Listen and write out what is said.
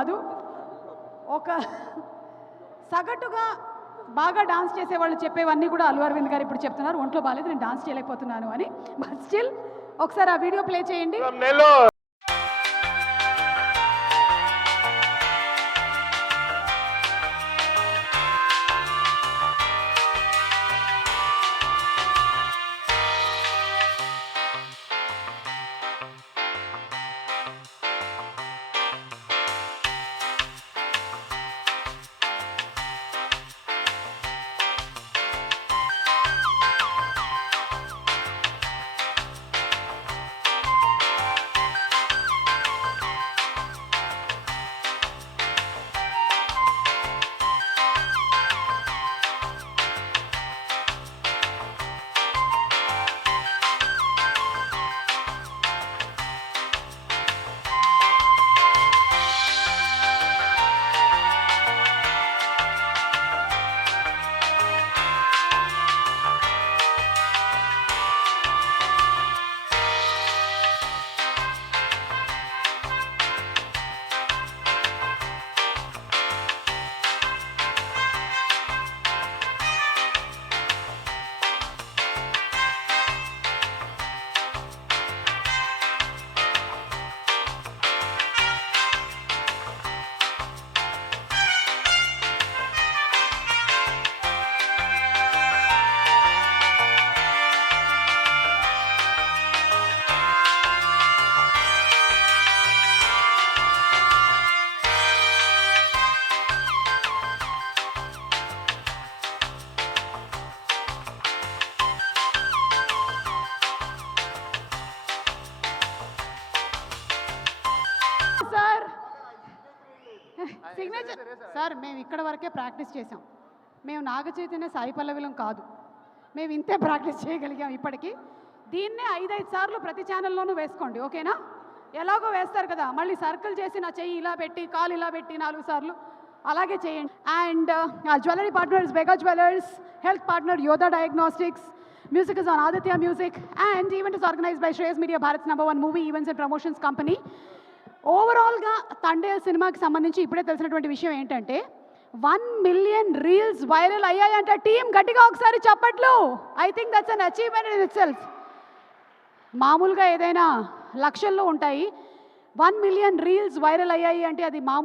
కాదు. ఒక సగటుగా బాగా డాన్స్ చేసేవాళ్ళు చెప్పేవన్నీ కూడా అల్లు అరవింద్ గారు ఇప్పుడు చెప్తున్నారు, ఒంట్లో బాగాలేదు నేను డాన్స్ చేయలేకపోతున్నాను అని. బట్ స్టిల్ ఒకసారి ఆ వీడియో ప్లే చేయండి. సార్ సిగ్నేచర్ సార్ మేము ఇక్కడ వరకే ప్రాక్టీస్ చేసాం. మేము నాగ చైతన్య సాయి పల్లవిలం కాదు, మేము ఇంతే ప్రాక్టీస్ చేయగలిగాం ఇప్పటికీ. దీన్నే 5-5 సార్లు ప్రతి ఛానల్లోనూ వేసుకోండి, ఓకేనా? ఎలాగో వేస్తారు కదా, మళ్ళీ సర్కిల్ చేసి నా చెయ్యి ఇలా పెట్టి కాలు ఇలా పెట్టి 4 సార్లు అలాగే చేయండి. అండ్ జ్యువెలరీ పార్ట్నర్స్ బెగా jewellers, health partner Yoda diagnostics, music is on Aditya Music, and event is organized by Shreyas Media, Bharat's #1 movie events and promotions company. ఓవరాల్గా తండేల్ సినిమాకి సంబంధించి ఇప్పుడే తెలిసినటువంటి విషయం ఏంటంటే 1 మిలియన్ రీల్స్ వైరల్ అయ్యాయంట. టీం గట్టిగా ఒకసారి చప్పట్లు. I think that's an achievement in it self. మామూలుగా ఏదైనా లక్షల్లో ఉంటాయి, 1 మిలియన్ రీల్స్ వైరల్ అయ్యాయి అంటే అది మామూలు